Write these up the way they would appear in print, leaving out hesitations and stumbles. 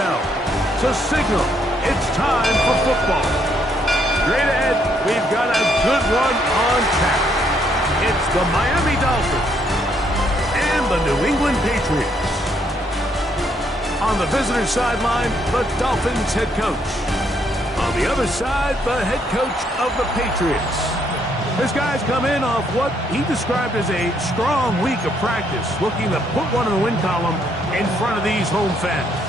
bell to signal it's time for football. Straight ahead, we've got a good one on tap. It's the Miami Dolphins and the New England Patriots. On the visitor sideline, the Dolphins head coach. On the other side, the head coach of the Patriots. This guy's come in off what he described as a strong week of practice, looking to put one in the win column in front of these home fans.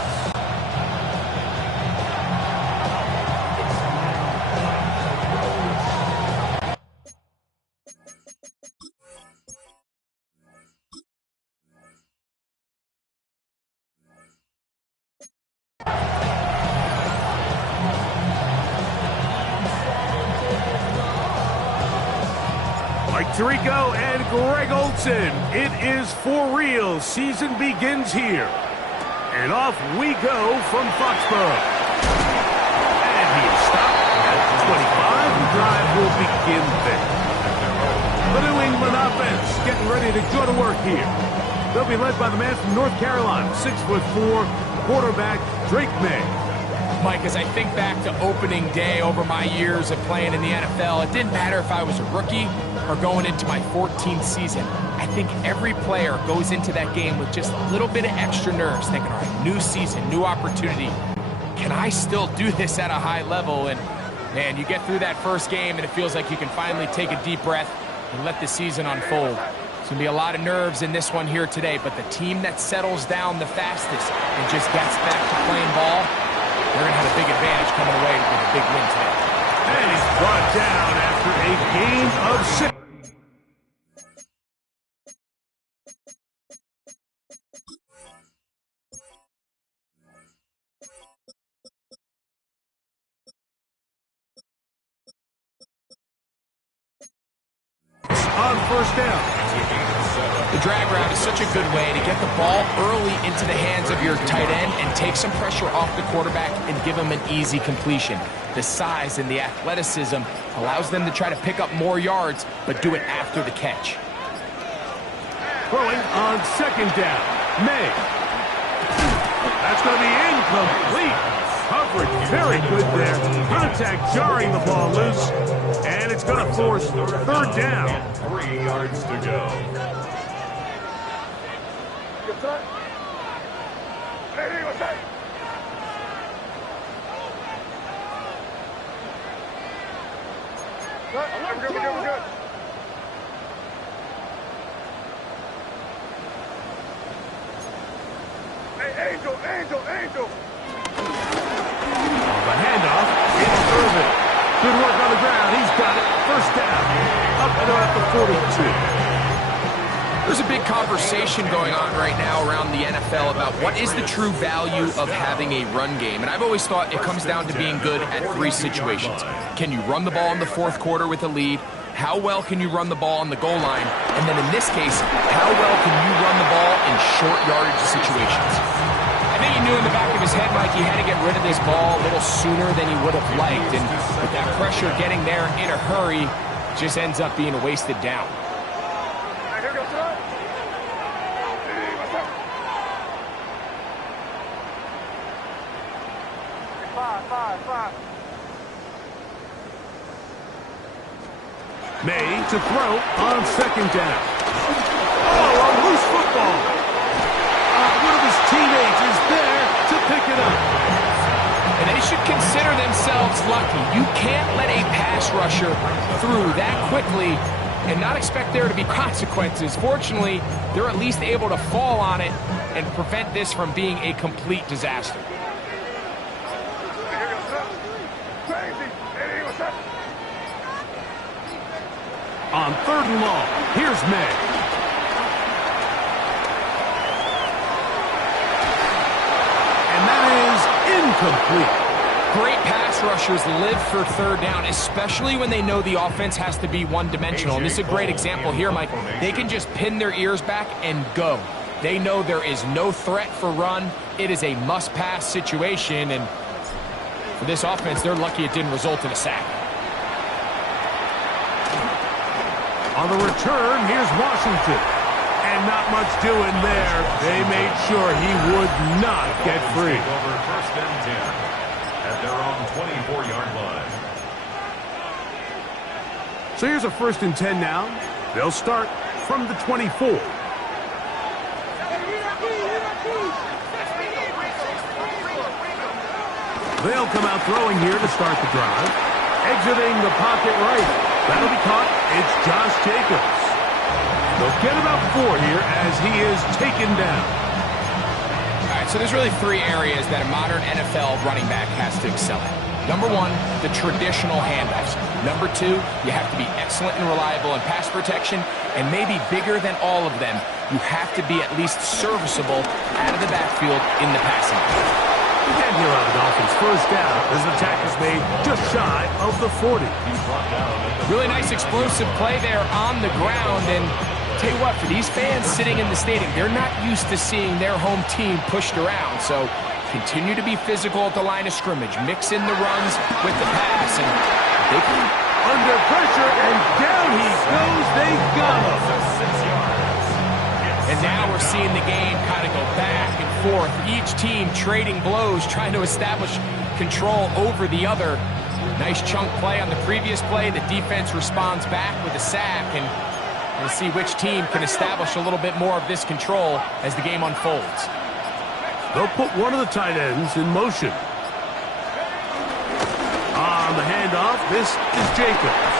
Mike Tirico and Greg Olsen. It is for real. Season begins here. And off we go from Foxborough. And he is stopped at 25. The drive will begin there. The New England offense getting ready to go to work here. They'll be led by the man from North Carolina, 6'4", quarterback Drake May. Mike, as I think back to opening day over my years of playing in the NFL, it didn't matter if I was a rookie or going into my 14th season. I think every player goes into that game with just a little bit of extra nerves, thinking, all right, new season, new opportunity. Can I still do this at a high level? And, man, you get through that first game, and it feels like you can finally take a deep breath and let the season unfold. There's going to be a lot of nerves in this one here today, but the team that settles down the fastest and just gets back to playing ball, they're going to have a big advantage coming away with a big win today. And he's brought down after a gain of 6. On first down. The drag route is such a good way to get the ball early into the hands of your tight end and take some pressure off the quarterback and give him an easy completion. The size and the athleticism allows them to try to pick up more yards, but do it after the catch. Throwing on second down. May. That's going to be incomplete. Coverage very good there. Contact jarring the ball loose. And it's going to force third down. 3 yards to go. Hey, what's that? We're good. Hey, Angel. The handoff. It's Irvin. Good work on the ground. He's got it. First down. Up and around the 42. There's a big conversation going on right now around the NFL about what is the true value of having a run game. And I've always thought it comes down to being good at 3 situations. Can you run the ball in the fourth quarter with a lead? How well can you run the ball on the goal line? And then in this case, how well can you run the ball in short yardage situations? I think he knew in the back of his head, Mike, he had to get rid of this ball a little sooner than he would have liked. And with that pressure getting there in a hurry, just ends up being a wasted down. Five. May to throw on second down. Oh, a loose football. One of his teammates is there to pick it up. And they should consider themselves lucky. You can't let a pass rusher through that quickly and not expect there to be consequences. Fortunately, they're at least able to fall on it and prevent this from being a complete disaster. On third and long, here's May. And that is incomplete. Great pass rushers live for third down, especially when they know the offense has to be one-dimensional. And this is a great example here, Mike. They can just pin their ears back and go. They know there is no threat for run. It is a must-pass situation, and for this offense, they're lucky it didn't result in a sack. On the return, here's Washington. And And not much doing there. They made sure he would not get free. Over first and 10 at their own 24-yard line. So here's a first and 10 now. They'll start from the 24. They'll come out throwing here to start the drive. Exiting the pocket right. That'll be caught. It's Josh Jacobs. They'll get about 4 here as he is taken down. All right, so there's really 3 areas that a modern NFL running back has to excel at. Number 1, the traditional handoffs. Number 2, you have to be excellent and reliable in pass protection. And maybe bigger than all of them, you have to be at least serviceable out of the backfield in the passing game. Again here on the Dolphins, first down as the tackle's made just shy of the 40. Really nice explosive play there on the ground. And tell you what, for these fans sitting in the stadium, they're not used to seeing their home team pushed around. So continue to be physical at the line of scrimmage. Mix in the runs with the pass. And they can... Under pressure, and down he goes. They got him. And now we're seeing the game kind of go back and forth. Each team trading blows, trying to establish control over the other. Nice chunk play on the previous play. The defense responds back with a sack. And we'll see which team can establish a little bit more of this control as the game unfolds. They'll put one of the tight ends in motion. On the handoff, this is Jacobs.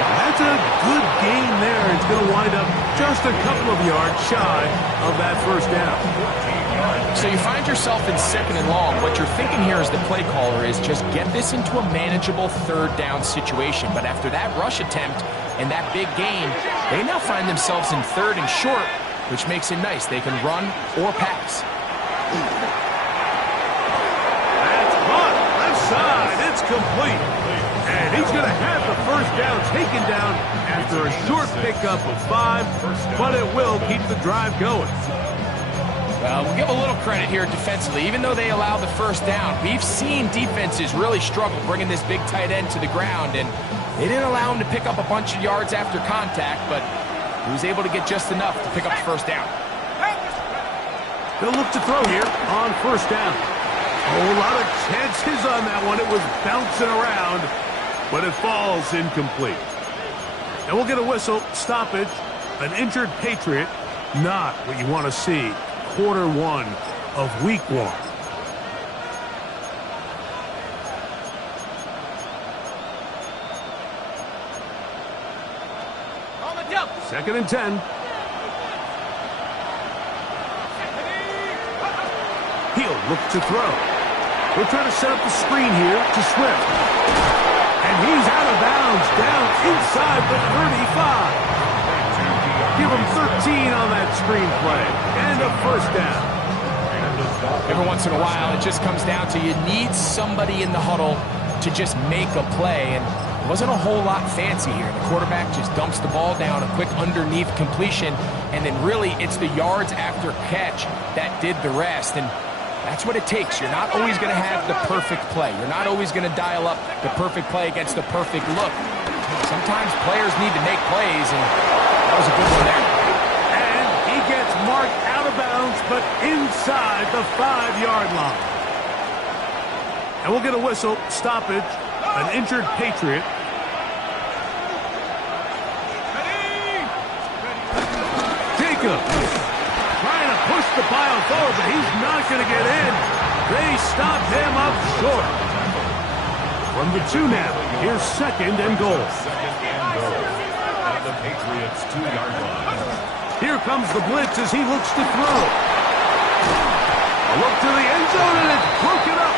That's a good gain there. It's going to wind up just a couple of yards shy of that first down. So you find yourself in second and long. What you're thinking here as the play caller is just get this into a manageable third down situation. But after that rush attempt and that big gain, they now find themselves in third and short, which makes it nice. They can run or pass. That's caught. Left side. It's complete. And he's going to have the first down taken down after a short pickup of 5, but it will keep the drive going. Well, we'll give a little credit here defensively. Even though they allow the first down, we've seen defenses really struggle bringing this big tight end to the ground, and they didn't allow him to pick up a bunch of yards after contact, but he was able to get just enough to pick up the first down. They'll look to throw here on first down. A lot of chances on that one. It was bouncing around, but it falls incomplete. And we'll get a whistle, stoppage, an injured Patriot. Not what you want to see. Quarter 1 of week 1. Second and 10. He'll look to throw. We'll try to set up the screen here to Swift. And he's out of bounds, down inside the 35. Give him 13 on that screen play. And a first down. Every once in a while, it just comes down to you need somebody in the huddle to just make a play. And it wasn't a whole lot fancy here. The quarterback just dumps the ball down, a quick underneath completion. And then really, it's the yards after catch that did the rest. And that's what it takes. You're not always going to have the perfect play. You're not always going to dial up the perfect play against the perfect look. Sometimes players need to make plays, and that was a good one there. And he gets marked out of bounds, but inside the 5-yard line. And we'll get a whistle, stoppage, an injured Patriot. Jacobs trying to push the pile forward, but he's not going to get in. They stopped him up short. From the 2 now, here's second and goal. At the Patriots' 2-yard line. Here comes the blitz as he looks to throw. A look to the end zone, and it's broken up.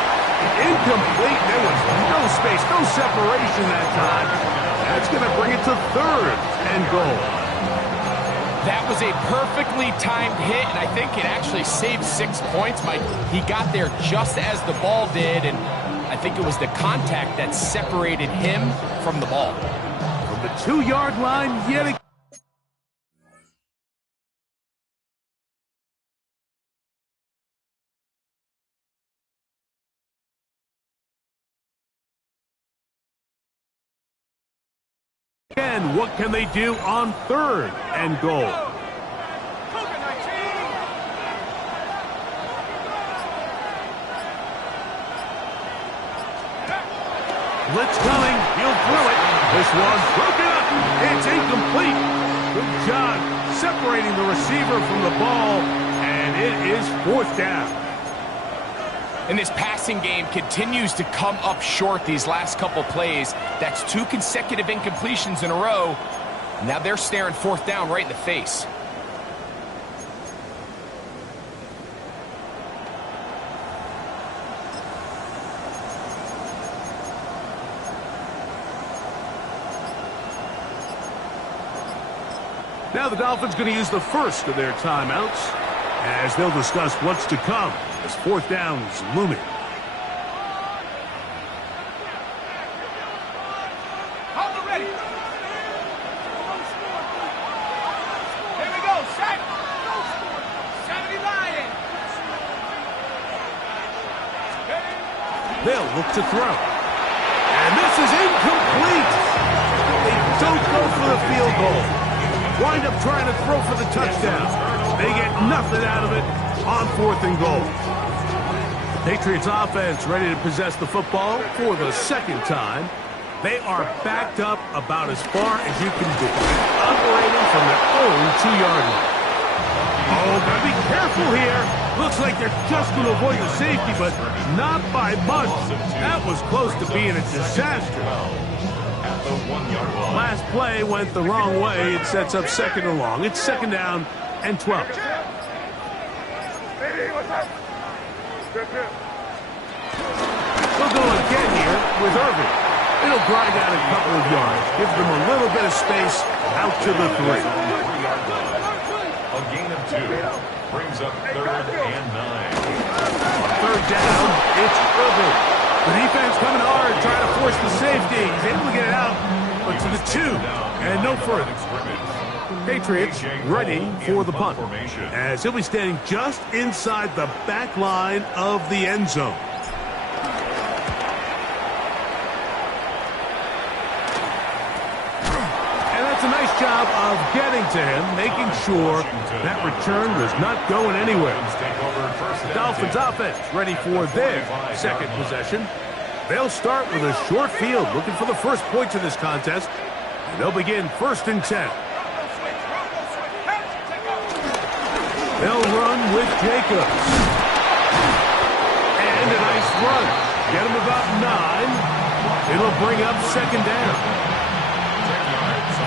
Incomplete. There was no space, no separation that time. That's going to bring it to third and goal. That was a perfectly timed hit, and I think it actually saved 6 points, Mike. He got there just as the ball did, and I think it was the contact that separated him from the ball. From the 2-yard line, yet again. Again, what can they do on third and goal? Blitz coming. He'll throw it. This one's broken up. It's incomplete. Good job separating the receiver from the ball, and it is 4th down. And this passing game continues to come up short these last couple plays. That's 2 consecutive incompletions in a row. Now they're staring 4th down right in the face. Now the Dolphins going to use the first of their timeouts as they'll discuss what's to come as 4th down is looming. Ready. Here we go. Set. 70 Lions. They'll look to throw. And this is incomplete. They don't go for the field goal. Wind up trying to throw for the touchdown. They get nothing out of it on 4th and goal. Patriots offense ready to possess the football for the 2nd time. They are backed up about as far as you can do, operating from their own 2-yard line. Oh, gotta be careful here. Looks like they're just going to avoid the safety, but not by much. That was close to being a disaster. Last play went the wrong way. It sets up 2nd and long. It's 2nd down and 12. They'll go again here with Irving. It'll grind out a couple of yards. Give them a little bit of space out to the 3. A gain of 2 brings up 3rd and 9. 3rd down, it's Irving. The defense coming hard, trying to force the safety. He's able to get it out, but to the 2, and no further. Patriots ready for the punt, as he'll be standing just inside the back line of the end zone. And that's a nice job of getting to him, making sure that return was not going anywhere. The Dolphins offense ready for their 2nd possession. They'll start with a short field, looking for the first points in this contest. And they'll begin 1st and 10. They'll run with Jacobs. And a nice run. Get him about 9. It'll bring up 2nd down.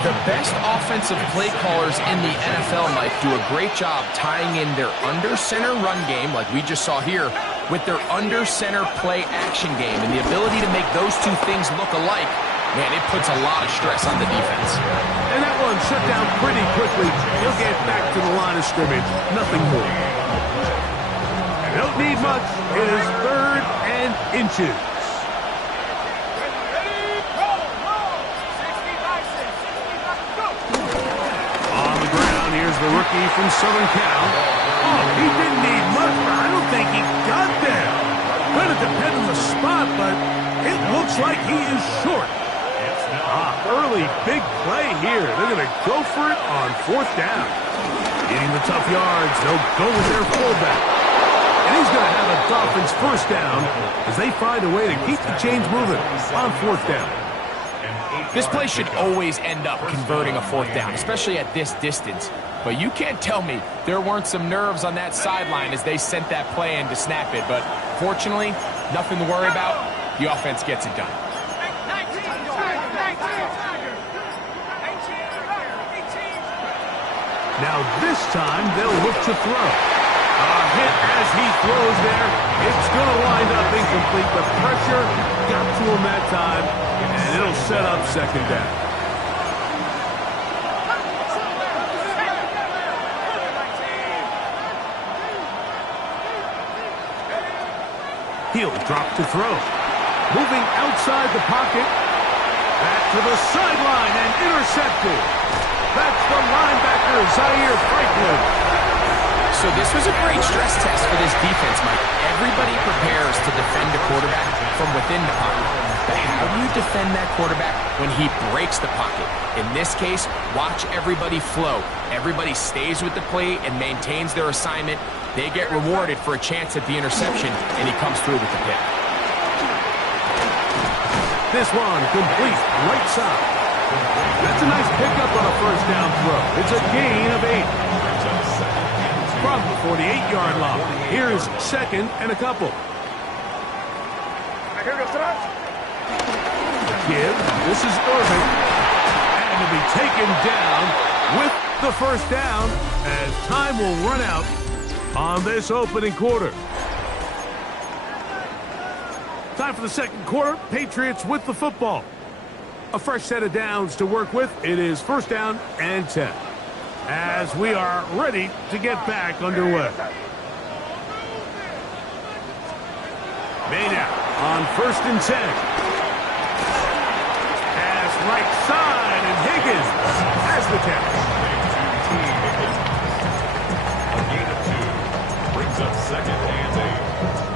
The best offensive play callers in the NFL, Mike, do a great job tying in their under-center run game, like we just saw here, with their under-center play action game. And the ability to make those 2 things look alike, man, it puts a lot of stress on the defense. And that one shut down pretty quickly. He'll get back to the line of scrimmage. Nothing more. And don't need much. It is 3rd and inches. Here's the rookie from Southern Cal. Oh, he didn't need much, but I don't think he got there. Going to depend on the spot, but it looks like he is short. Early big play here. They're going to go for it on 4th down. Getting the tough yards, they'll go with their fullback. And he's going to have a Dolphins 1st down as they find a way to keep the chains moving on 4th down. This play should always end up converting a 4th down, especially at this distance. But you can't tell me there weren't some nerves on that sideline as they sent that play in to snap it. But fortunately, nothing to worry about. The offense gets it done. Now this time they'll look to throw. A hit as he throws there. It's going to wind up incomplete. The pressure got to him that time, and it'll set up 2nd down. He'll drop to throw. Moving outside the pocket. Back to the sideline and intercepted. That's the linebacker, Zaire Franklin. So this was a great stress test for this defense, Mike. Everybody prepares to defend a quarterback from within the pocket. But how do you defend that quarterback when he breaks the pocket? In this case, watch everybody flow. Everybody stays with the play and maintains their assignment. They get rewarded for a chance at the interception, and he comes through with the pick. This one complete right side. That's a nice pickup on a first down throw. It's a gain of 8. From the 48-yard line, here's second and a couple. Give. This is Irving. And to be taken down with the first down as time will run out on this opening quarter. Time for the second quarter. Patriots with the football. A fresh set of downs to work with. It is first down and 10. As we are ready to get back underway. Made out on first and 10. Pass right side, and Higgins has the catch. A gain of 2 brings up second and 8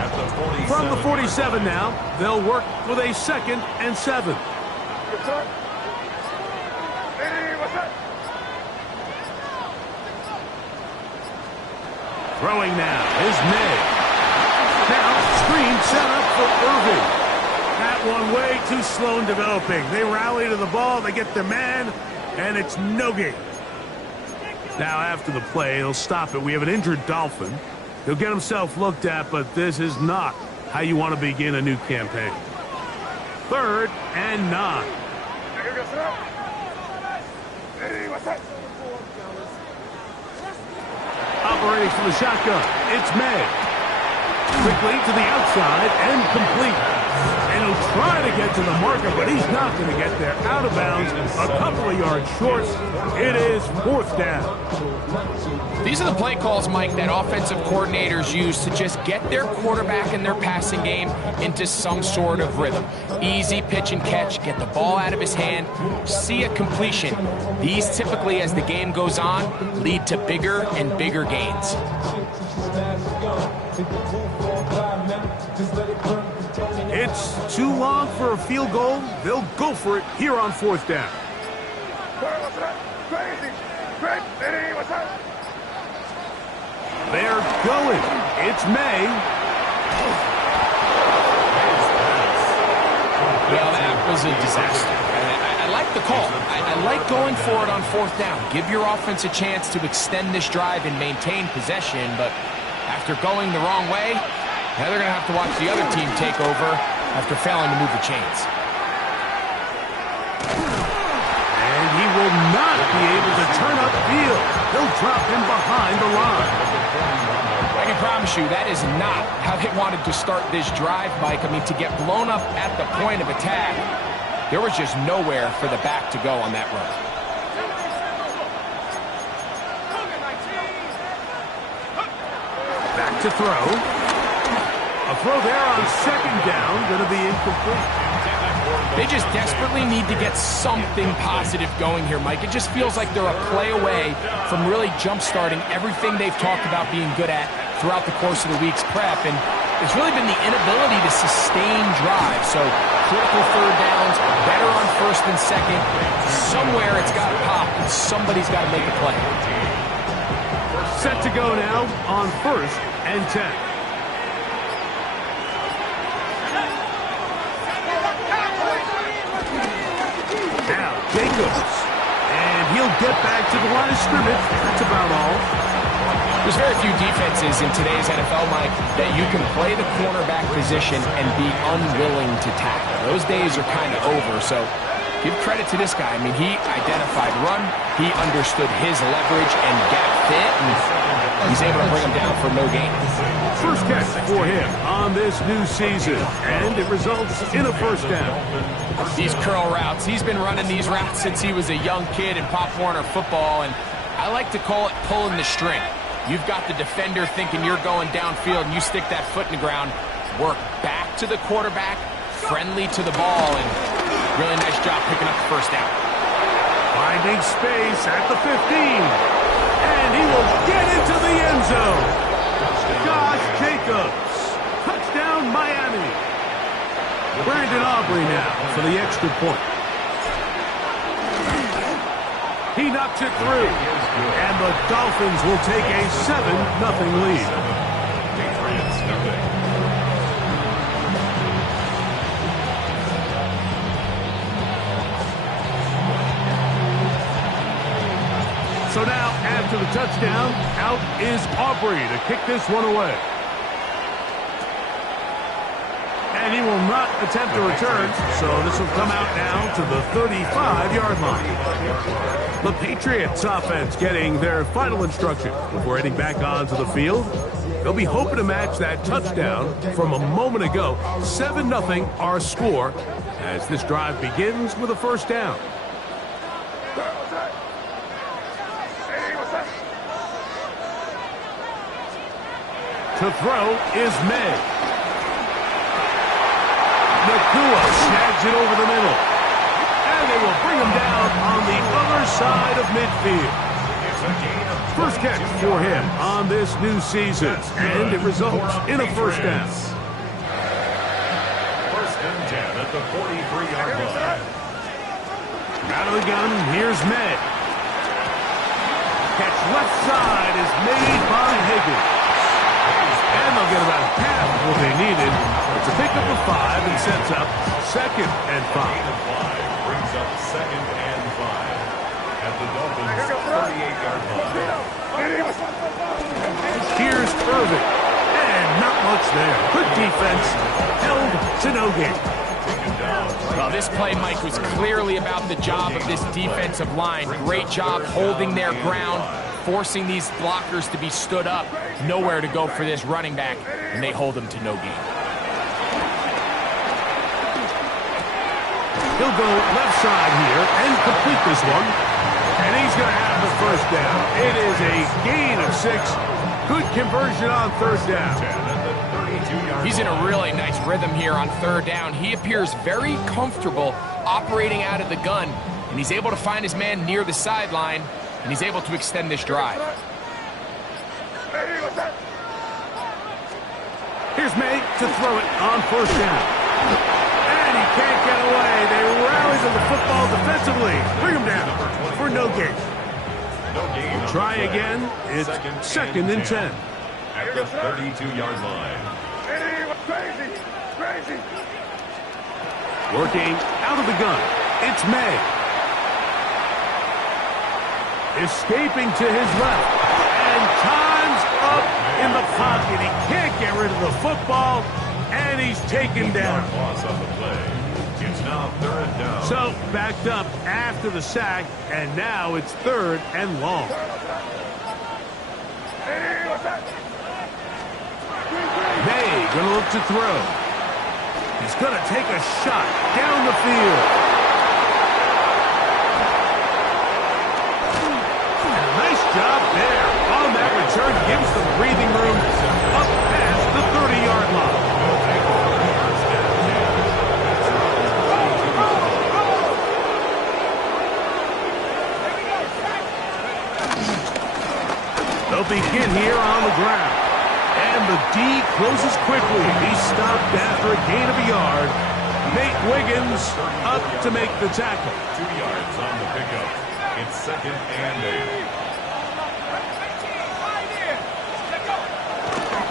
at the 47. From the 47 now, they'll work with a second and 7. Throwing now is May. Now, screen set up for Irving. That one way too slow in developing. They rally to the ball, they get the man, and it's no gain. Now, after the play, he'll stop it. We have an injured Dolphin. He'll get himself looked at, but this is not how you want to begin a new campaign. Third and 9. Operating from the shotgun, it's May. Quickly to the outside and complete. And he'll try to get to the marker, but he's not going to get there. Out of bounds, a couple of yards short. It is fourth down. These are the play calls, Mike, that offensive coordinators use to just get their quarterback and their passing game into some sort of rhythm. Easy pitch and catch, get the ball out of his hand, see a completion. These typically, as the game goes on, lead to bigger and bigger gains. It's too long for a field goal. They'll go for it here on fourth down. They're going. It's May. Well, that was a disaster. I like the call. I like going for it on fourth down. Give your offense a chance to extend this drive and maintain possession, but after going the wrong way, now they're going to have to watch the other team take over after failing to move the chains. And he will not be able to turn upfield. They'll drop him behind the line. I can promise you that is not how they wanted to start this drive, Mike. I mean, to get blown up at the point of attack, there was just nowhere for the back to go on that run. Back to throw. A throw there on second down, going to be incomplete. They just desperately need to get something positive going here, Mike. It just feels like they're a play away from really jump-starting everything they've talked about being good at throughout the course of the week's prep. And it's really been the inability to sustain drive. So critical third downs, better on first and second. Somewhere it's got to pop, and somebody's got to make a play. Set to go now on first and 10. Now, Jacobs. And he'll get back to the line of scrimmage. That's about all. There's very few defenses in today's NFL, Mike, that you can play the cornerback position and be unwilling to tackle. Those days are kind of over, so give credit to this guy. I mean, he identified run, he understood his leverage and gap fit, and he's able to bring him down for no gain. First catch for him on this new season, and it results in a first down. These curl routes, he's been running these routes since he was a young kid in Pop Warner football, and I like to call it pulling the string. You've got the defender thinking you're going downfield, and you stick that foot in the ground, work back to the quarterback, friendly to the ball, and really nice job picking up the first down. Finding space at the 15. And he will get into the end zone. Josh Jacobs. Touchdown, Miami. Brandon Aubrey now for the extra point. He knocks it through. And the Dolphins will take a 7-0 lead. So now, after the touchdown, out is Aubrey to kick this one away. And he will not attempt a return, so this will come out now to the 35-yard line. The Patriots offense getting their final instruction before heading back onto the field. They'll be hoping to match that touchdown from a moment ago. 7-0 our score as this drive begins with a first down. To throw is May. Nakua snags it over the middle. And they will bring him down on the other side of midfield. First catch for him on this new season. And it results in a first down. First and 10 at the 43-yard line. Out of the gun, here's May. Catch left side is made by Higgins. And they'll get about half of what they needed to pick up a 5 and sets up 2nd and 5. Gain of 5 brings up 2nd and 5 at the Dolphins' 38-yard line. Here's Irving. And not much there. Good defense. Held to no gain. Well, this play, Mike, was clearly about the job of this defensive line. Great job holding their ground, forcing these blockers to be stood up. Nowhere to go for this running back, and they hold him to no gain. He'll go left side here and complete this one. And he's going to have the first down. It is a gain of 6. Good conversion on third down. He's in a really nice rhythm here on third down. He appears very comfortable operating out of the gun, and he's able to find his man near the sideline, and he's able to extend this drive. Here's May to throw it on first down. And he can't get away. They rally to the football defensively. Bring him down for no gain. Try again. It's 2nd and 10. At the 32-yard line. Crazy. Working out of the gun. It's May. Escaping to his left. And time's up in the pocket. He can't get rid of the football. And he's taken down. Loss on the play. It's now 3rd down. So backed up after the sack. And now it's 3rd and long. May going to look to throw. He's going to take a shot down the field. And a nice job there on that return. Gives them breathing room up past the 30-yard line. They'll begin here on the ground. And the D closes quickly. He's stopped after a gain of a yard. Nate Wiggins up to make the tackle. 2 yards on the pickup. It's 2nd and 8.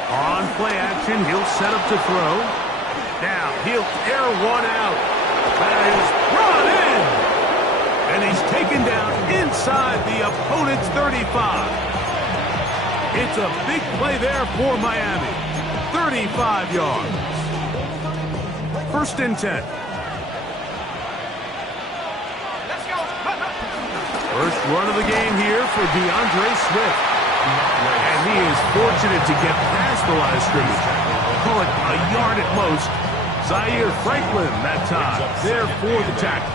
On play action, he'll set up to throw. Now he'll air one out. That is brought in. And he's taken down inside the opponent's 35. It's a big play there for Miami. 35 yards. 1st and 10. First run of the game here for DeAndre Swift. And he is fortunate to get past the line of scrimmage. Call it a yard at most. Zaire Franklin that time. There for the tackle.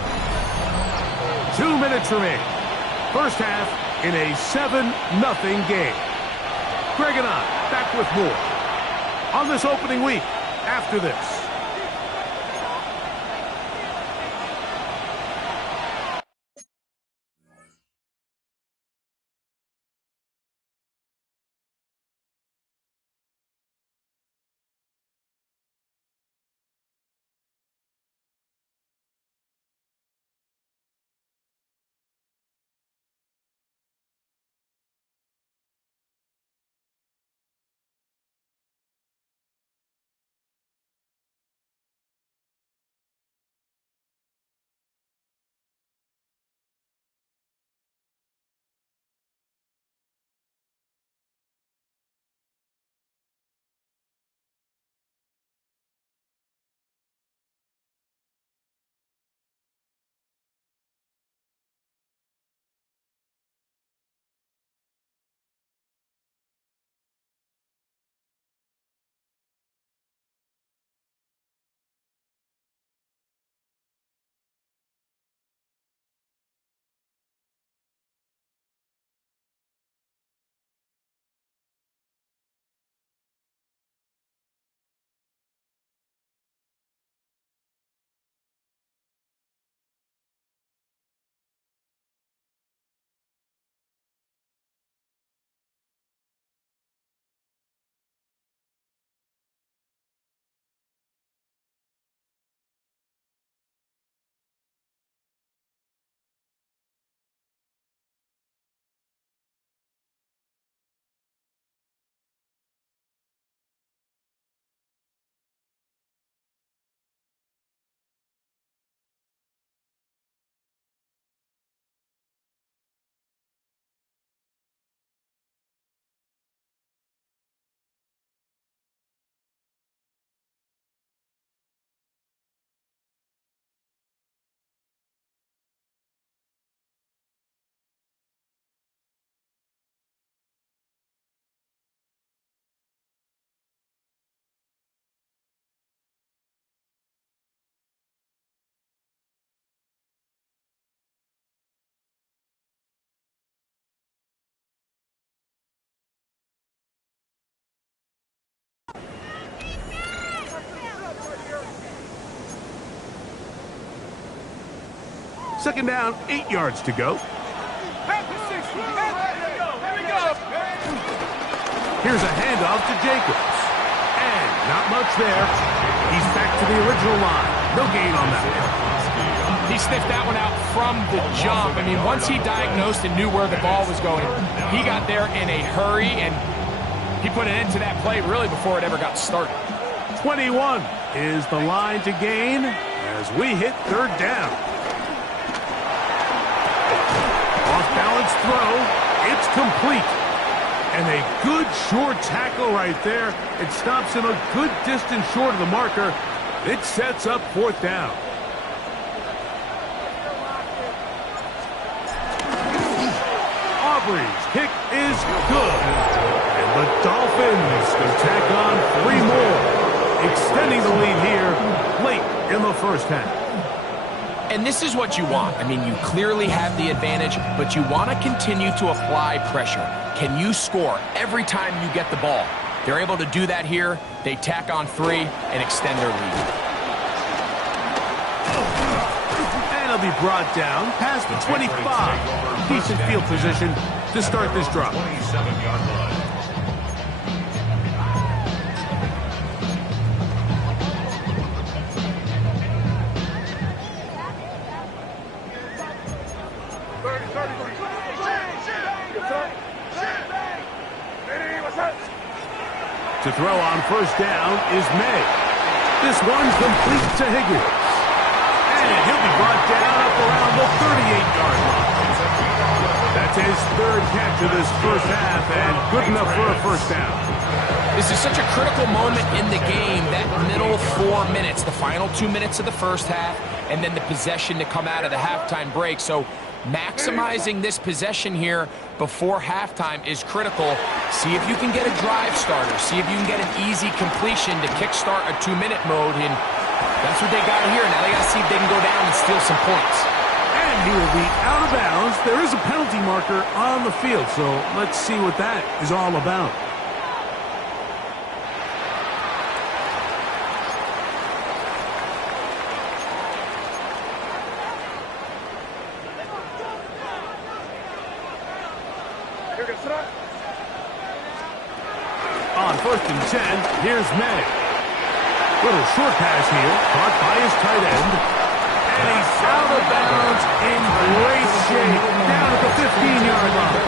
2 minutes remaining. First half in a 7-0 game. Greg and I back with more on this opening week after this. Second down, 8 yards to go. Here's a handoff to Jacobs. And not much there. He's back to the original line. No gain on that one. He sniffed that one out from the jump. I mean, once he diagnosed and knew where the ball was going, he got there in a hurry, and he put an end to that play really before it ever got started. 21 is the line to gain as we hit third down. Off-balance throw. It's complete. And a good short tackle right there. It stops him a good distance short of the marker. It sets up fourth down. Aubrey's kick is good. And the Dolphins can tack on 3 more, extending the lead here late in the first half. And this is what you want. I mean, you clearly have the advantage, but you want to continue to apply pressure. Can you score every time you get the ball? They're able to do that here. They tack on 3 and extend their lead. And he'll be brought down past the 25. Decent field position to start this drive. 27-yard line. To throw on first down is May. This one's complete to Higgins. And he'll be brought down up around the 38-yard line. That's his 3rd catch of this first half, and good enough for a first down. This is such a critical moment in the game, that middle 4 minutes, the final 2 minutes of the first half, and then the possession to come out of the halftime break. So maximizing this possession here before halftime is critical. See if you can get a drive starter. See if you can get an easy completion to kickstart a 2-minute mode, and that's what they got here. Now they got to see if they can go down and steal some points. And he will be out of bounds. There is a penalty marker on the field, so let's see what that is all about. On 1st and 10, here's May. Little short pass here, caught by his tight end. And he's out of bounds in great shape, down at the 15-yard line.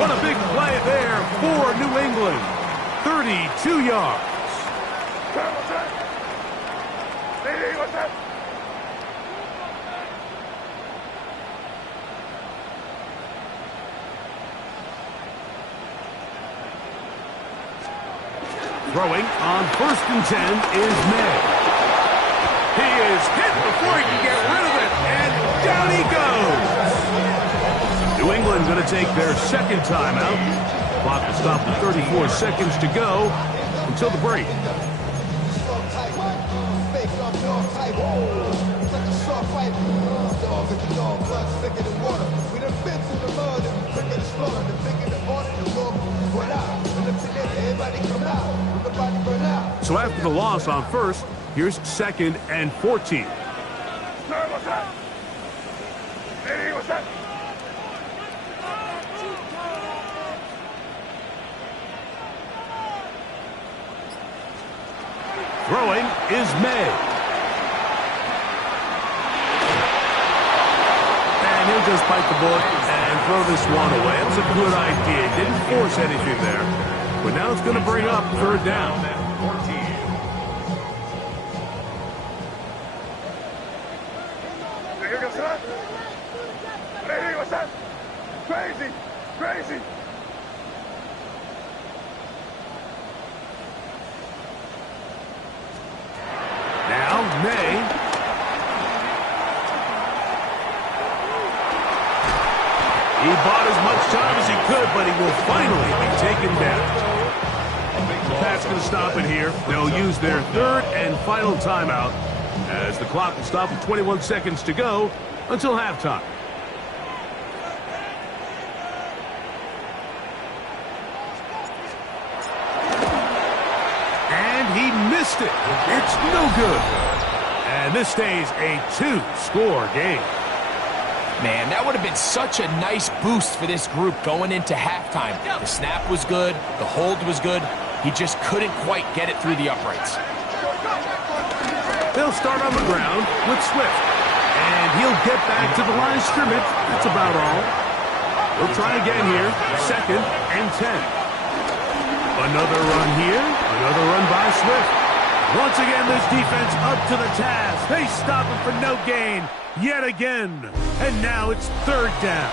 What a big play there for New England. 32 yards. Throwing on 1st and 10 is May. He is hit before he can get rid of it, and down he goes. New England going to take their 2nd timeout. Clock will stop with 34 seconds to go until the break. So after the loss on 1st, here's 2nd and 14. Throwing is May. And he'll just bite the bullet and throw this one away. It was a good idea. Didn't force anything there. But now it's going to bring up 3rd down. Crazy! Crazy! Now May. He bought as much time as he could, but he will finally be taken down. Pat's going to stop it here. They'll use their 3rd and final timeout as the clock will stop with 21 seconds to go until halftime. And he missed it. It's no good. And this stays a 2-score game. Man, that would have been such a nice boost for this group going into halftime. The snap was good. The hold was good. He just couldn't quite get it through the uprights. They'll start on the ground with Swift. And he'll get back to the line of scrimmage. That's about all. We'll try again here. 2nd and 10. Another run here. Another run by Swift. Once again, this defense up to the task. They stop him for no gain yet again. And now it's 3rd down.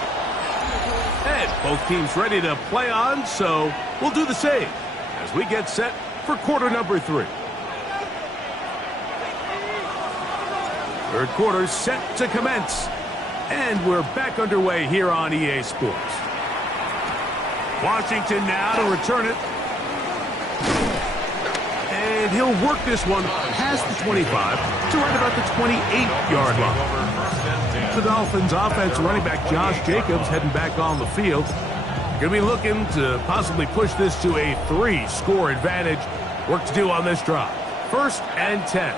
And both teams ready to play on, so we'll do the same as we get set for quarter number 3. Third quarter set to commence. And we're back underway here on EA Sports. Washington now to return it. And he'll work this one past the 25 to right about the 28-yard line. The Dolphins offense running back Josh Jacobs heading back on the field. Going to be looking to possibly push this to a 3-score advantage. Work to do on this drive. 1st and 10.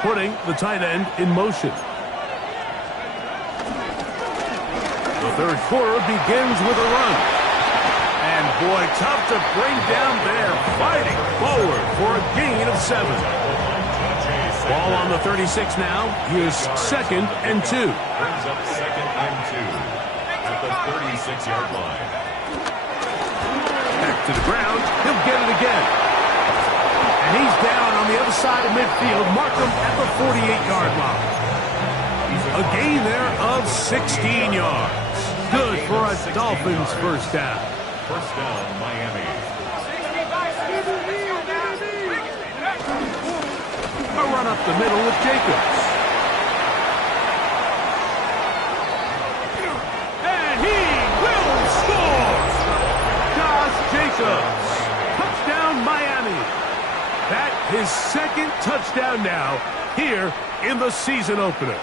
Putting the tight end in motion. The third quarter begins with a run. And boy, tough to bring down there, fighting forward for a gain of 7. Ball on the 36 now. Here's 2nd and 2. Brings up 2nd and 2 at the 36-yard line. Back to the ground. He'll get it again. And he's down on the other side of midfield. Mark him at the 48-yard line. A gain there of 16 yards. Good for a Dolphins first down. First down, Miami. A run up the middle with Jacobs. And he will score! Josh Jacobs. Touchdown, Miami. That his 2nd touchdown now here in the season opener.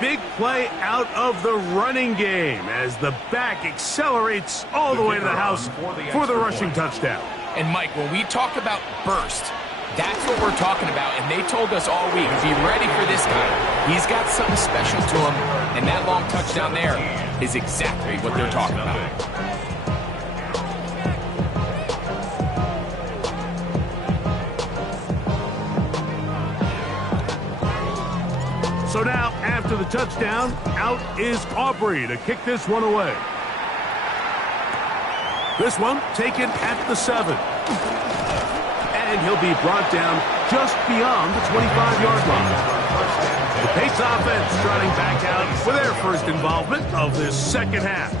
Big play out of the running game as the back accelerates all the way to the house for the rushing touchdown. And Mike, when we talk about burst, that's what we're talking about. And they told us all week, be ready for this guy. He's got something special to him. And that long touchdown there is exactly what they're talking about. So now, after the touchdown, out is Aubrey to kick this one away. This one taken at the 7. And he'll be brought down just beyond the 25-yard line. The Patriots offense trotting back out for their first involvement of this second half.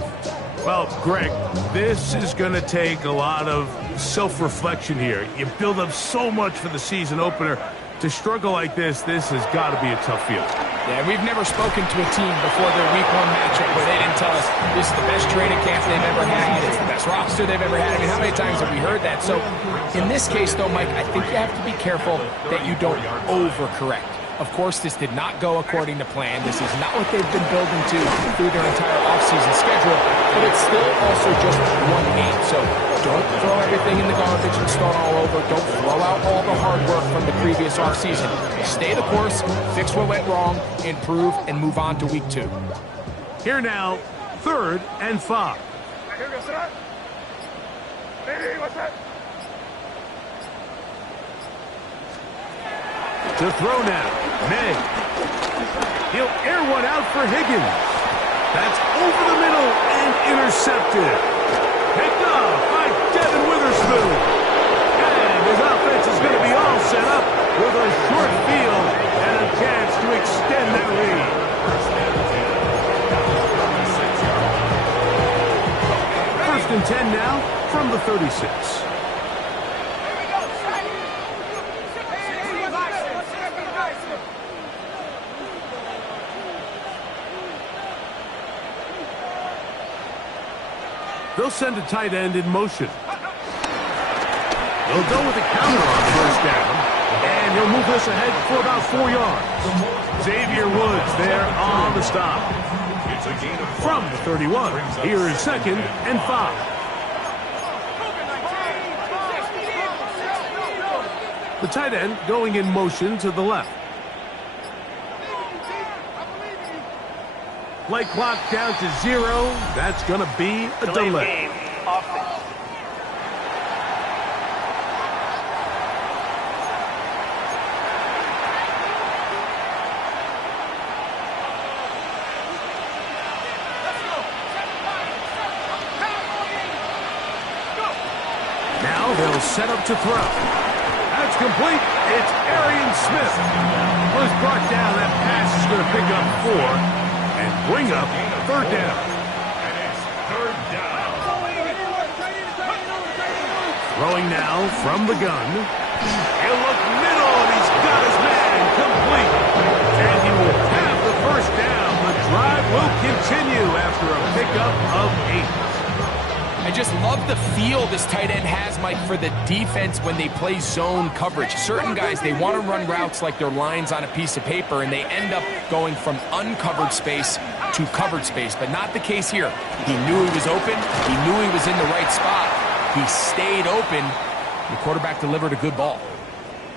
Well, Greg, this is going to take a lot of self-reflection here. You build up so much for the season opener. To struggle like this has got to be a tough feeling. Yeah, we've never spoken to a team before their week 1 matchup where they didn't tell us this is the best training camp they've ever had. It's the best roster they've ever had. I mean, how many times have we heard that? So in this case, though, Mike, I think you have to be careful that you don't overcorrect. Of course, this did not go according to plan. This is not what they've been building to through their entire offseason schedule, but it's still also just 1 game. So don't throw everything in the garbage and start all over. Don't throw out all the hard work from the previous offseason. Stay the course, fix what went wrong, improve, and move on to week 2. Here now, 3rd and 5. To throw now, May. He'll air one out for Higgins. That's over the middle and intercepted. Picked up by Devin Witherspoon. And his offense is going to be all set up with a short field and a chance to extend that lead. First and 10 now from the 36. They'll send a tight end in motion. They'll go with a counter on first down, and he'll move this ahead for about 4 yards. Xavier Woods there on the stop. From the 31, here is 2nd and 5. The tight end going in motion to the left. Play clock down to 0. That's going to be a delay. Now they'll set up to throw. That's complete. It's Arian Smith. Was brought down. That pass is going to pick up 4 and bring up third down. And it's third down. Throwing now from the gun. He'll look middle, and he's got his man complete. And he will have the first down. The drive will continue after a pickup of 8. I just love the feel this tight end has, Mike, for the defense when they play zone coverage. Certain guys, they want to run routes like they're lines on a piece of paper, and they end up going from uncovered space to covered space, but not the case here. He knew he was open. He knew he was in the right spot. He stayed open. The quarterback delivered a good ball.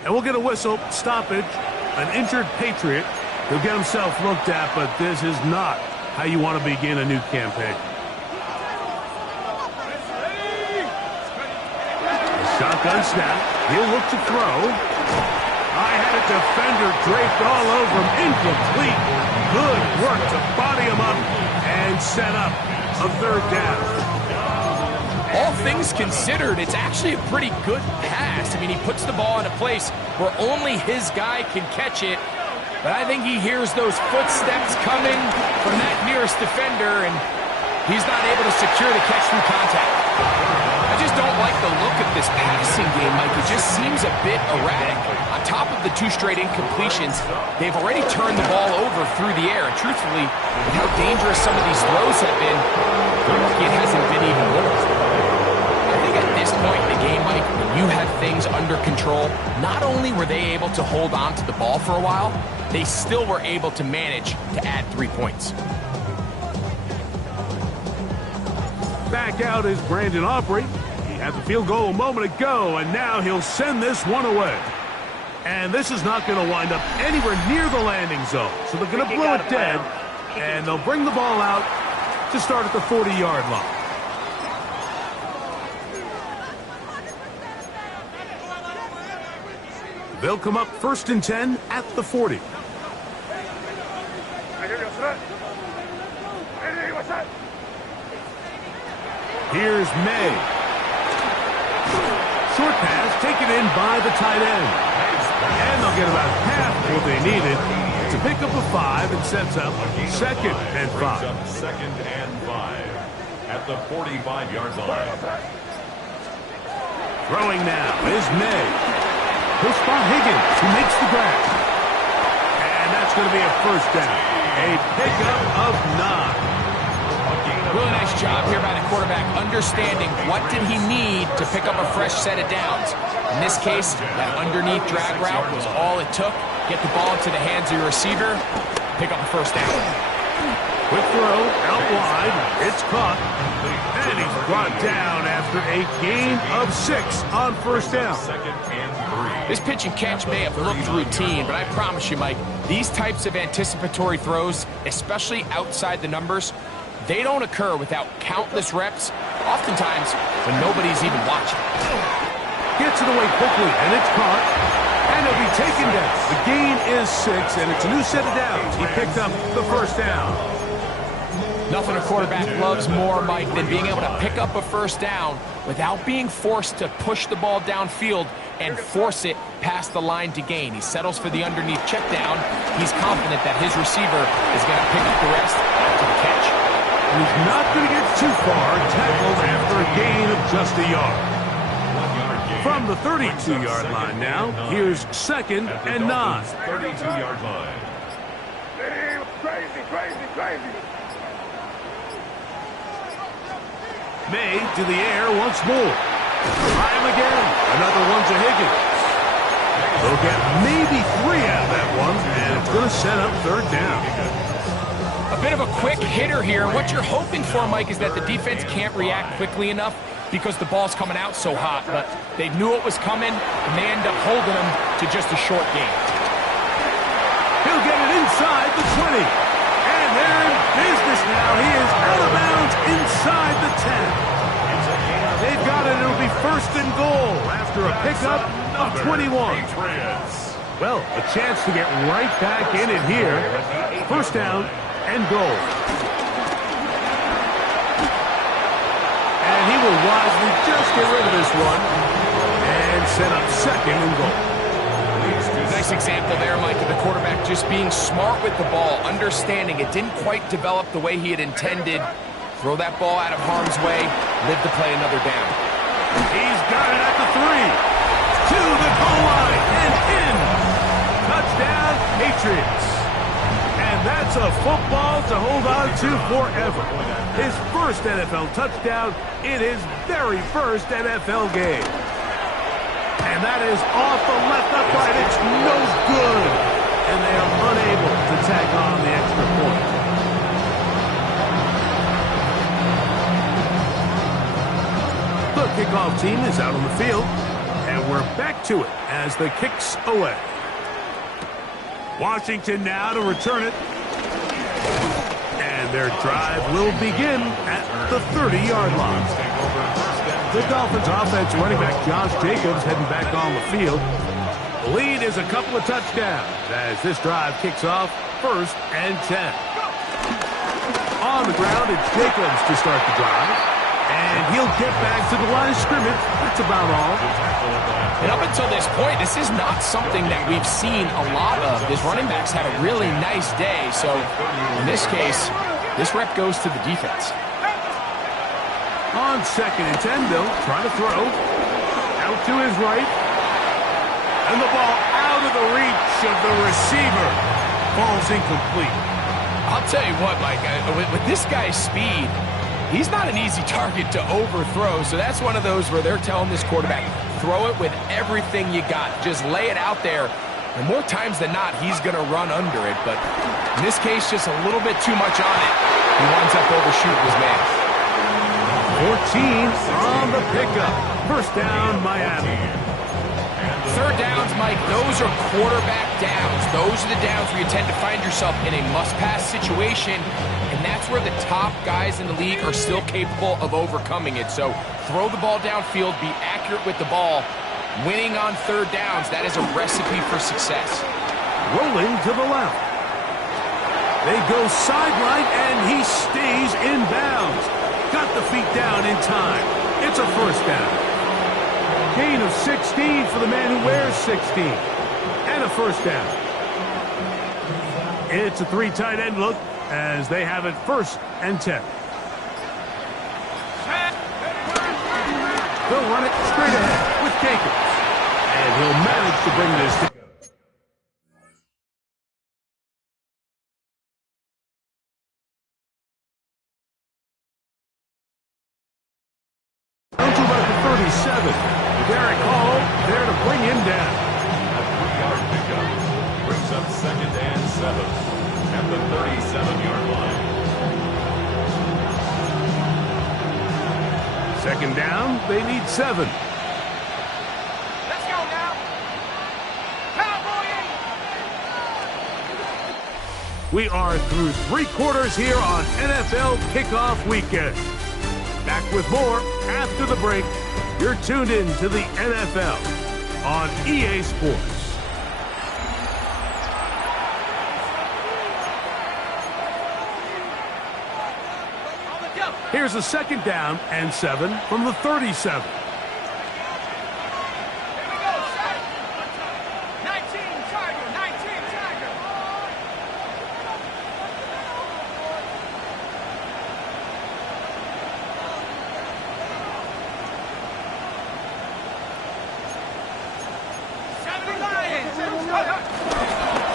And we'll get a whistle, stoppage, an injured Patriot. He'll get himself looked at, but this is not how you want to begin a new campaign. Shotgun snap. He'll look to throw. I had a defender draped all over him. Incomplete. Good work to body him up and set up a third down. All things considered, it's actually a pretty good pass. I mean, he puts the ball in a place where only his guy can catch it. But I think he hears those footsteps coming from that nearest defender, and he's not able to secure the catch through contact. I just don't like the look of this passing game, Mike. It just seems a bit erratic. On top of the 2 straight incompletions, they've already turned the ball over through the air. And truthfully, with how dangerous some of these throws have been, it hasn't been even worse. I think at this point in the game, Mike, when you have things under control, not only were they able to hold on to the ball for a while, they still were able to manage to add 3 points. Back out is Brandon Aubrey. He had the field goal a moment ago, and now he'll send this one away. And this is not going to wind up anywhere near the landing zone. So they're going to blow it dead, and they'll bring the ball out to start at the 40-yard line. They'll come up 1st and 10 at the 40. Here's May. Short pass taken in by the tight end. And they'll get about half what they needed to pick up a 5 and sets up 2nd and 5. 2nd and 5 at the 45-yard line. Throwing now is May. He'll spot Higgins, who makes the grab. And that's going to be a first down. A pickup of 9. Really nice job here by the quarterback, understanding what did he need to pick up a fresh set of downs. In this case, that underneath drag route was all it took. Get the ball into the hands of your receiver, pick up a first down. Quick throw, out wide, it's caught, and he's brought down after a gain of 6 on first down. 2nd and 3. This pitch and catch may have looked routine, but I promise you, Mike, these types of anticipatory throws, especially outside the numbers, they don't occur without countless reps, oftentimes when nobody's even watching. Gets it away quickly, and it's caught, and it'll be taken down. The gain is 6, and it's a new set of downs. He picked up the first down. Nothing a quarterback loves more, Mike, than being able to pick up a first down without being forced to push the ball downfield and force it past the line to gain. He settles for the underneath check down. He's confident that his receiver is going to pick up the rest after the catch. He's not going to get too far, tackled after a gain of just a yard. From the 32-yard line now, here's 2nd and 9. 32-yard line. Crazy. May to the air once more. Try him again. Another one to Higgins. They'll get maybe 3 out of that one, and it's going to set up third down. A bit of a quick hitter here. What you're hoping for, Mike, is that the defense can't react quickly enough because the ball's coming out so hot, but they knew it was coming, and they end up holding them to just a short game. He'll get it inside the 20. And they're in business now. He is out of bounds inside the 10. They've got it. It'll be first and goal after a pickup of 21. Well, a chance to get right back in it here. First down and goal. And he will wisely just get rid of this one and set up second and goal. Nice example there, Mike, of the quarterback just being smart with the ball, understanding it didn't quite develop the way he had intended. Throw that ball out of harm's way, live to play another down. He's got it at the 3. To the goal line and in. Touchdown, Patriots. And that's a football to hold on to forever. His first NFL touchdown in his very first NFL game. And that is off the left upright. It's no good. And they are unable to tack on the extra point. The kickoff team is out on the field. And we're back to it as the kick's away. Washington now to return it. And their drive will begin at the 30-yard line. The Dolphins offense running back Josh Jacobs heading back on the field. The lead is a couple of touchdowns as this drive kicks off first and 10. On the ground, it's Jacobs to start the drive. And he'll get back to the line of scrimmage. That's about all. And up until this point, this is not something that we've seen a lot of. His running backs had a really nice day. So in this case, this rep goes to the defense. On second and 10, Bill, trying to throw. Out to his right. And the ball out of the reach of the receiver. Ball's incomplete. I'll tell you what, Mike, with this guy's speed, he's not an easy target to overthrow. So that's one of those where they're telling this quarterback, throw it with everything you got. Just lay it out there. And more times than not, he's going to run under it. But in this case, just a little bit too much on it. He winds up overshooting his man. 14 on the pickup. First down, Miami. Third downs, Mike, those are quarterback downs. Those are the downs where you tend to find yourself in a must-pass situation, and that's where the top guys in the league are still capable of overcoming it. So throw the ball downfield, be accurate with the ball. Winning on third downs, that is a recipe for success. Rolling to the left. They go sideline, and he stays in bounds. Got the feet down in time. It's a first down. Gain of 16 for the man who wears 16. And a first down. It's a 3 tight end look as they have it first and 10. They'll run it straight ahead with Jacobs. And he'll manage to bring this to about the 37. Derek Hall there to bring him down. A 3-yard pickup brings up second and 7 at the 37-yard line. Second down, they need 7. Let's go now. Cowboy! We are through 3 quarters here on NFL Kickoff Weekend. Back with more after the break. You're tuned in to the NFL on EA Sports. Here's a second down and 7 from the 37.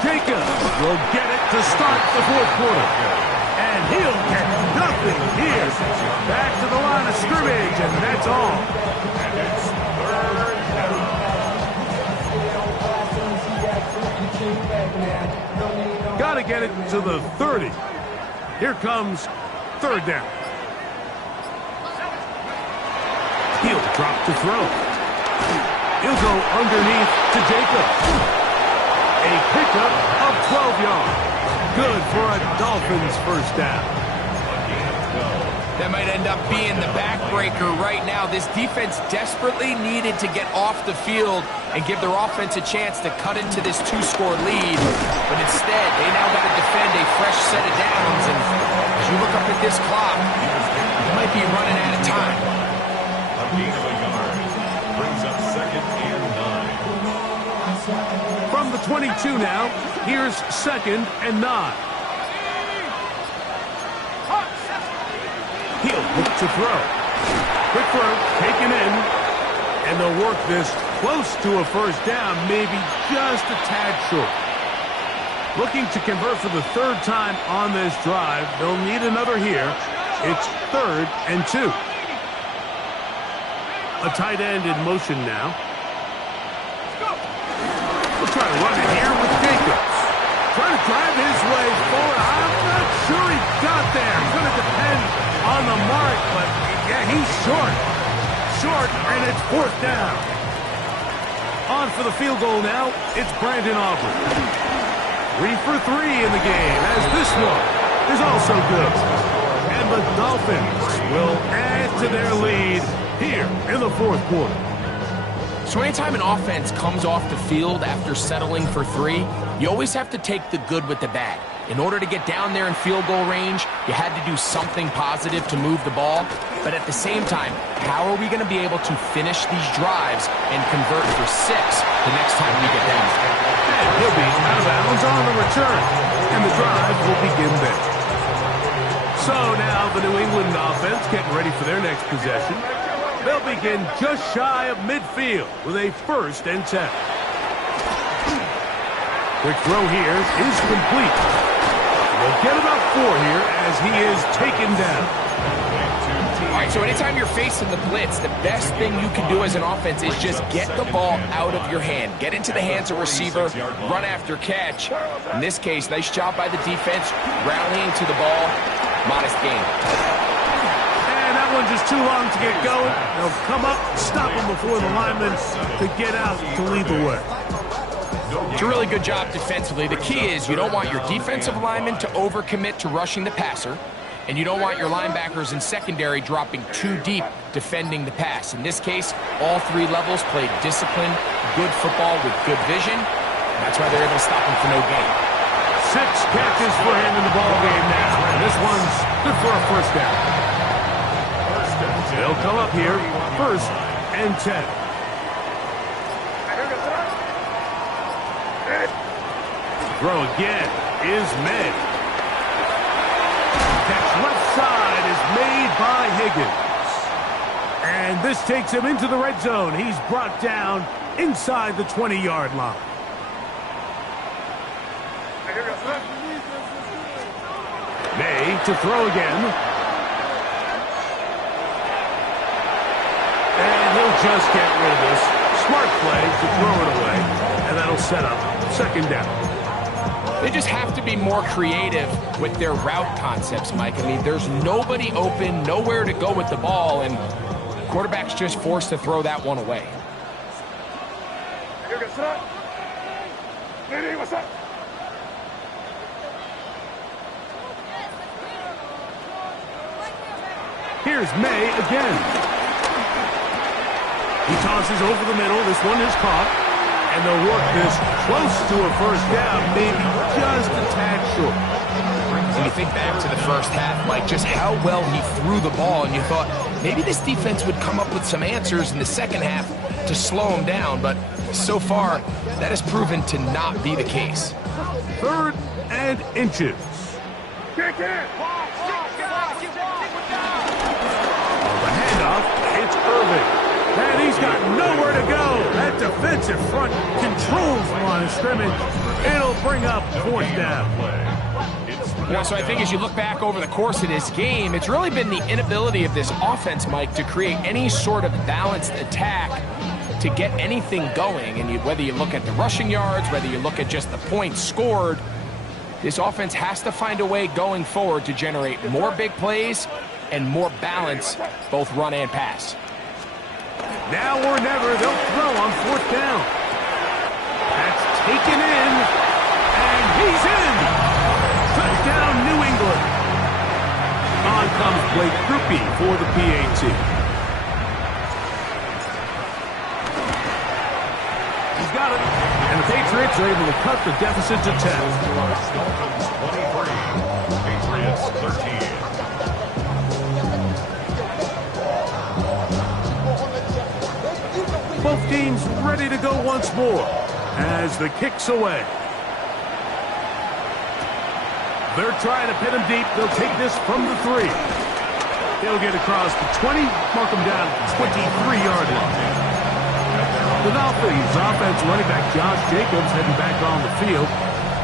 Jacobs will get it to start the fourth quarter. And he'll get nothing here. Back to the line of scrimmage, and that's all. And it's third down. Got to get it to the 30. Here comes third down. He'll drop to throw. He'll go underneath to Jacobs. A pickup of 12 yards. Good for a Dolphins first down. That might end up being the backbreaker right now. This defense desperately needed to get off the field and give their offense a chance to cut into this 2-score lead. But instead, they now got to defend a fresh set of downs. And as you look up at this clock, they might be running out of time. A gain of a yard brings up 2nd and 9. From the 22 now, here's 2nd and 9. He'll look to throw. Quick throw, taken in. And they'll work this close to a first down, maybe just a tad short. Looking to convert for the 3rd time on this drive. They'll need another here. It's 3rd and 2. A tight end in motion now. We'll try to run it here with Jacobs. Trying to drive his way forward. I'm not sure he got there. It's going to depend on the mark, but yeah, he's short. Short, and it's 4th down. On for the field goal now, it's Brandon Aubrey. 3 for 3 in the game, as this one is also good. And the Dolphins will add to their lead here in the 4th quarter. So anytime an offense comes off the field after settling for 3, you always have to take the good with the bad. In order to get down there in field goal range, you had to do something positive to move the ball. But at the same time, how are we going to be able to finish these drives and convert for 6 the next time we get down? And he'll be out of bounds on the return. And the drive will begin there. So now the New England offense getting ready for their next possession. They'll begin just shy of midfield with a 1st and 10. Quick throw here is complete. We'll get about 4 here as he is taken down. All right, so anytime you're facing the blitz, the best thing you can do as an offense is just get the ball out of your hand. Get into the hands of receiver, run after catch. In this case, nice job by the defense, rallying to the ball. Modest gain. And that one's just too long to get going. They'll come up, stop him before the lineman to get out to lead the way. It's a really good job defensively. The key is you don't want your defensive linemen to overcommit to rushing the passer, and you don't want your linebackers in secondary dropping too deep defending the pass. In this case, all 3 levels played disciplined, good football with good vision. That's why they're able to stop him for no gain. 6 catches for him in the ball game now, and this one's good for a first down. They'll come up here, 1st and 10. Throw again is made. Catch left side is made by Higgins. And this takes him into the red zone. He's brought down inside the 20-yard line. May to throw again. And he'll just get rid of this. Smart play to throw it away. And that'll set up 2nd down. They just have to be more creative with their route concepts, Mike. I mean, there's nobody open, nowhere to go with the ball, and the quarterback's just forced to throw that one away. Here's May again. He tosses over the middle. This one is caught. And they'll work this close to a first down, maybe just a tad short. When you think back to the first half, Mike, just how well he threw the ball, and you thought maybe this defense would come up with some answers in the second half to slow him down, but so far, that has proven to not be the case. 3rd and inches. Kick it! On the handoff, it's Irving. And he's got nowhere to go. That defensive front controls the line of scrimmage. It'll bring up 4th down. Yeah, so I think as you look back over the course of this game, it's really been the inability of this offense, Mike, to create any sort of balanced attack to get anything going. And whether you look at the rushing yards, whether you look at just the points scored, this offense has to find a way going forward to generate more big plays and more balance, both run and pass. Now or never, they'll throw on 4th down. That's taken in, and he's in. Touchdown, New England. On comes Blake Grupe for the PAT. He's got it. And the Patriots are able to cut the deficit to 10. Dolphins 23, Patriots 13. Both teams ready to go once more as the kick's away. They're trying to pin him deep. They'll take this from the 3. He'll get across the 20, mark him down at the 23-yard line. The Dolphins offense running back Josh Jacobs heading back on the field.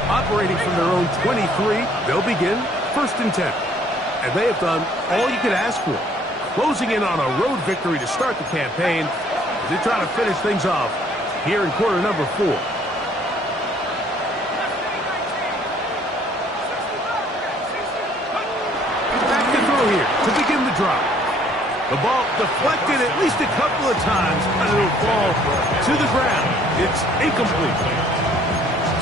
Operating from their own 23, they'll begin 1st and 10. And they have done all you could ask for. Closing in on a road victory to start the campaign as they try to finish things off here in quarter number 4. Back to throw here to begin the drive. The ball deflected at least a couple of times, and it'll fall to the ground. It's incomplete.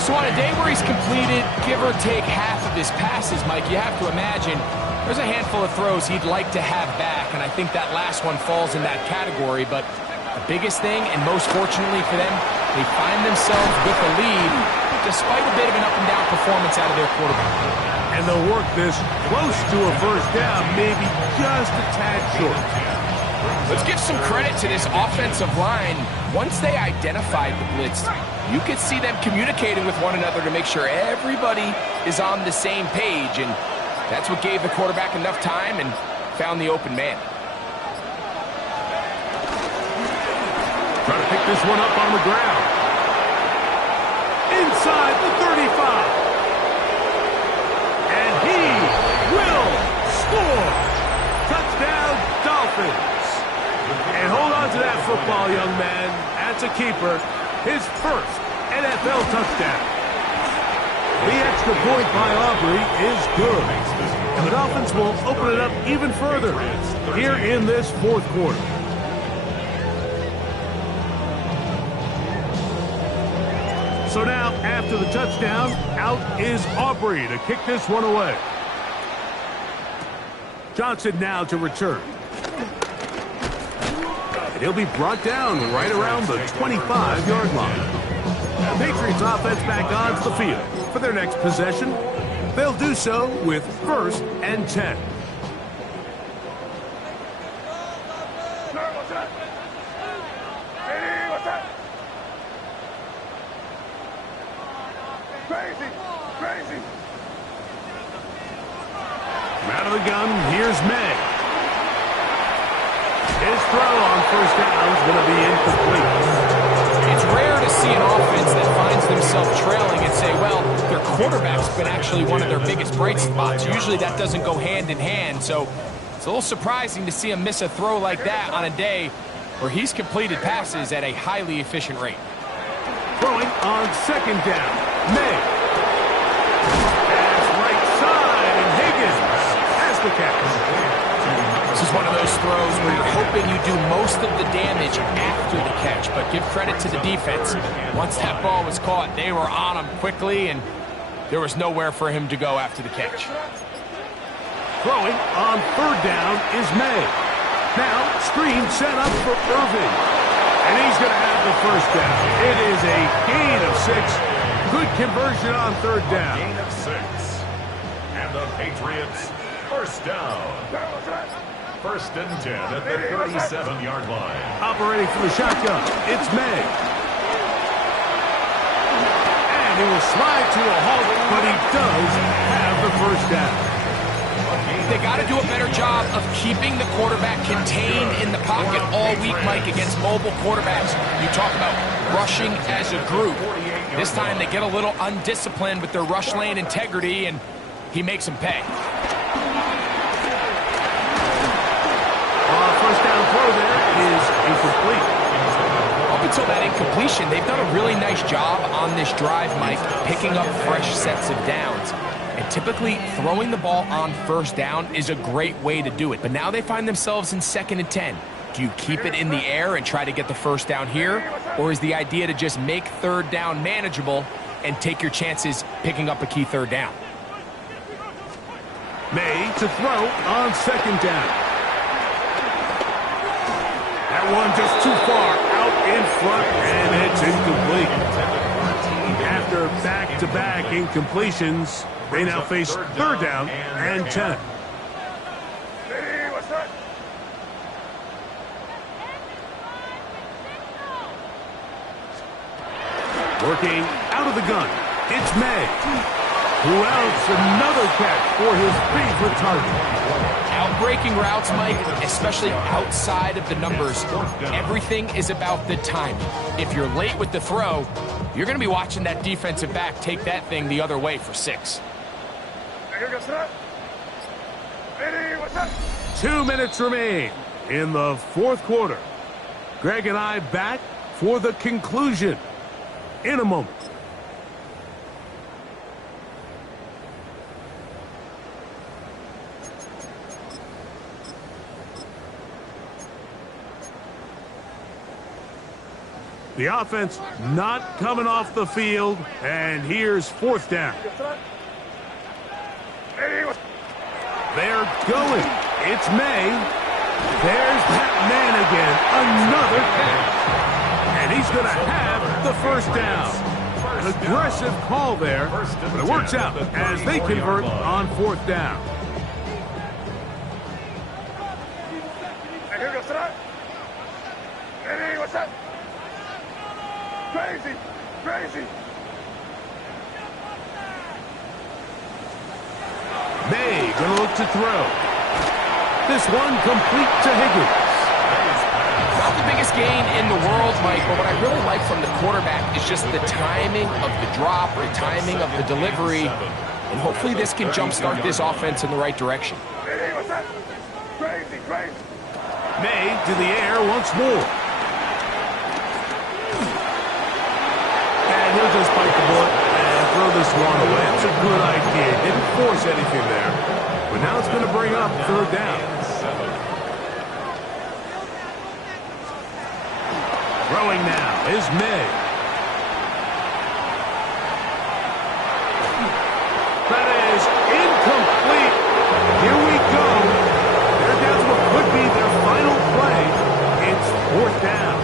So on a day where he's completed, give or take half of his passes, Mike, you have to imagine there's a handful of throws he'd like to have back, and I think that last one falls in that category. But the biggest thing, and most fortunately for them, they find themselves with a lead despite a bit of an up-and-down performance out of their quarterback. And they'll work this close to a 1st down, maybe just a tad short. Let's give some credit to this offensive line. Once they identified the blitz, you could see them communicating with one another to make sure everybody is on the same page, and that's what gave the quarterback enough time and found the open man. Trying to pick this one up on the ground. Inside the 35. And he will score. Touchdown, Dolphins. And hold on to that football, young man. That's a keeper. His first NFL touchdown. The extra point by Aubrey is good. And the Dolphins will open it up even further here in this 4th quarter. So now, after the touchdown, out is Aubrey to kick this one away. Johnson now to return. And he'll be brought down right around the 25-yard line. The Patriots offense back onto the field for their next possession. They'll do so with 1st and 10. Crazy. Out of the gun, here's May. His throw on 1st down is going to be incomplete. It's rare to see an offense that finds themselves trailing and say, well, their quarterback's been actually one of their biggest bright spots. Usually that doesn't go hand in hand, so it's a little surprising to see him miss a throw like that on a day where he's completed passes at a highly efficient rate. Throwing on 2nd down, May. Pass right side, and Higgins has the catch. This is one of those throws where you're hoping you do most of the damage after the catch, but give credit to the defense. Once that ball was caught, they were on him quickly, and there was nowhere for him to go after the catch. Throwing on 3rd down is May. Now, screen set up for Irvin. And he's going to have the 1st down. It is a gain of 6. Good conversion on 3rd down. Gain of 6. And the Patriots, 1st down. 1st and 10 at the 37-yard line. Operating from the shotgun, it's May. And he will slide to a halt, but he does have the 1st down. They got to do a better job of keeping the quarterback contained in the pocket all week, Mike, against mobile quarterbacks. You talk about rushing as a group. This time they get a little undisciplined with their rush lane integrity, and he makes them pay. 1st down throw there is incomplete. Up until that incompletion, they've done a really nice job on this drive, Mike, picking up fresh sets of downs. And typically, throwing the ball on 1st down is a great way to do it. But now they find themselves in 2nd and 10. Do you keep it in the air and try to get the first down here? Or is the idea to just make third down manageable and take your chances picking up a key third down? May to throw on second down. That one just too far out in front, and it's incomplete. After back-to-back incompletions, they now face third down and 10. Working out of the gun, it's May. Who else? Another catch for his favorite target. Out-breaking routes, Mike, especially outside of the numbers, everything is about the time. If you're late with the throw, you're going to be watching that defensive back take that thing the other way for 6. 2 minutes remain in the fourth quarter. Greg and I back for the conclusion in a moment. The offense not coming off the field, and here's fourth down. They're going. It's May. There's that man again. Another catch. And he's going to have the first down. An aggressive call there, but it works out as they convert on fourth down. Crazy! Crazy! May going to look to throw. This one complete to Higgins. Not the biggest gain in the world, Mike, but what I really like from the quarterback is just the timing of the drop, the timing of the delivery, and hopefully this can jumpstart this offense in the right direction. Crazy! Crazy! May to the air once more. He'll just bite the bullet and throw this one away. It's a good idea. Didn't force anything there. But now it's going to bring up third down. Throwing now is May. That is incomplete. Here we go. They're down to what could be their final play. It's fourth down.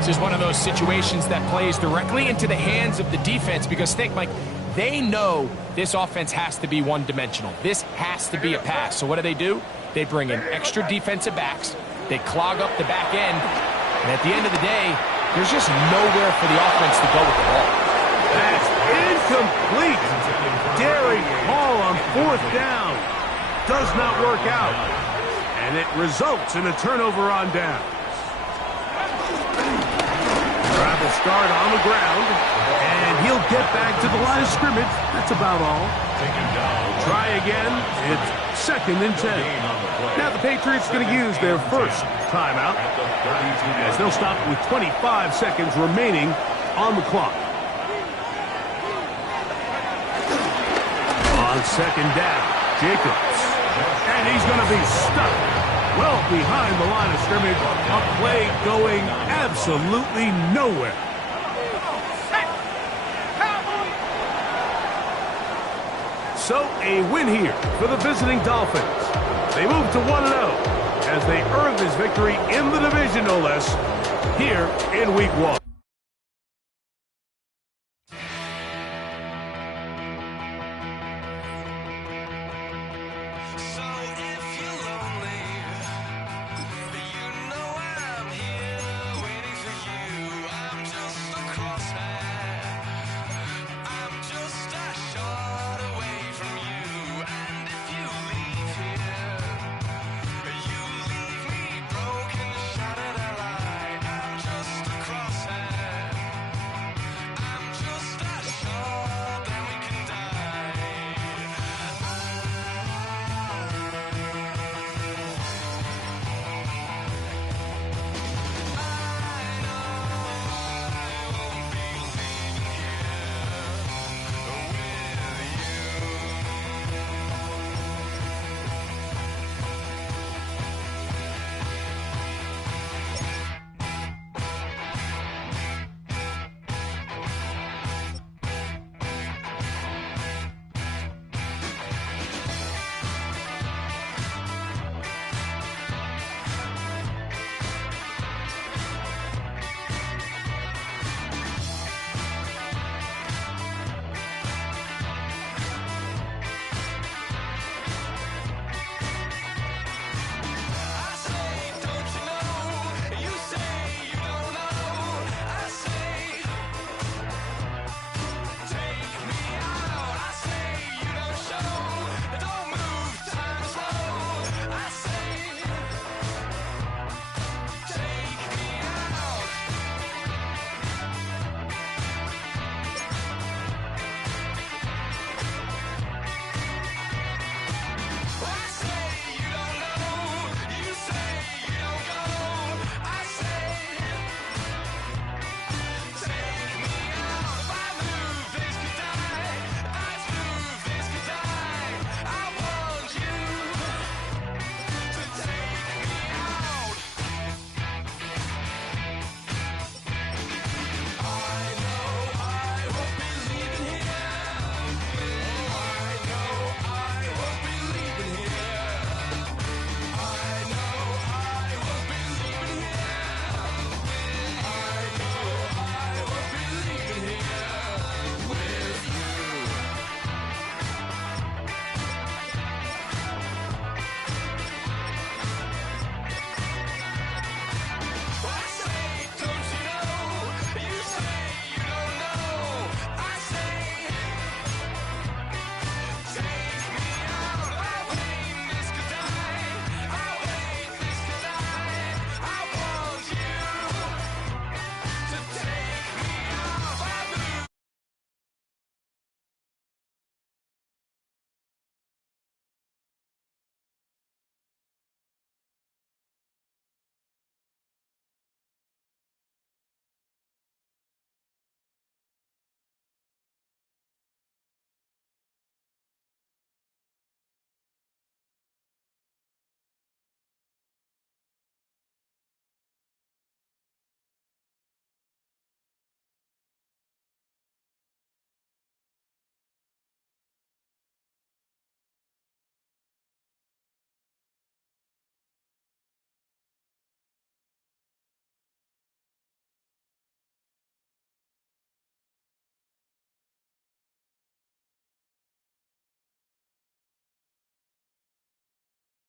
This is one of those situations that plays directly into the hands of the defense because think, Mike, they know this offense has to be one-dimensional. This has to be a pass. So what do? They bring in extra defensive backs. They clog up the back end. And at the end of the day, there's just nowhere for the offense to go with the ball. That's incomplete. Daring call on fourth down. Does not work out. And it results in a turnover on down. Travel start on the ground, and he'll get back to the line of scrimmage. That's about all. Try again. It's second and 10. Now the Patriots going to use their first timeout as they'll stop with 25 seconds remaining on the clock. On second down, Jacobs. And he's going to be stuck well behind the line of scrimmage. A play going absolutely nowhere. So a win here for the visiting Dolphins. They move to 1-0 as they earn this victory in the division, no less, here in Week 1.